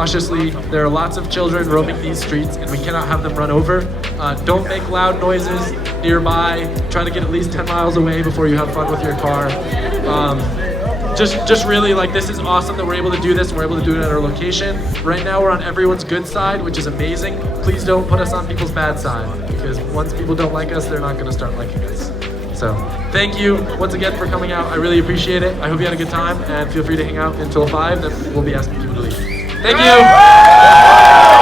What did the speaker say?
cautiously. There are lots of children roaming these streets and we cannot have them run over. Don't make loud noises nearby. Try to get at least 10 miles away before you have fun with your car. Just really, like, this is awesome that we're able to do this and we're able to do it at our location. Right now we're on everyone's good side, which is amazing. Please don't put us on people's bad side, because once people don't like us, they're not gonna start liking us. So thank you once again for coming out. I really appreciate it. I hope you had a good time, and feel free to hang out until 5, then we'll be asking people to leave. Thank you.